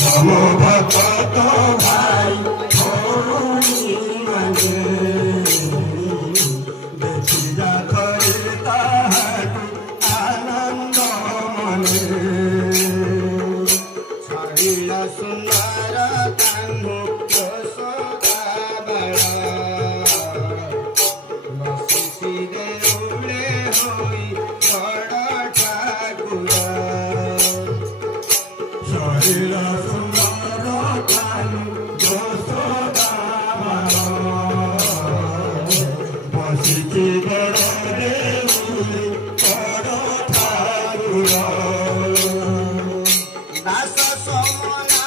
সমভক্ত ভাই মানে দেখিয়া করে তাহাকে আনন্দ মনে ছাড়িয়া সুন্দর কাহ্নু যশোদা বালা বসিছিরে উড়ে হই বড় ঠাকুর ছাড়িয়া সুন্দর কাহ্নু যশোদা বালা বসিছিরে রে উড়ে বড় ঠাকুর দাস সমনা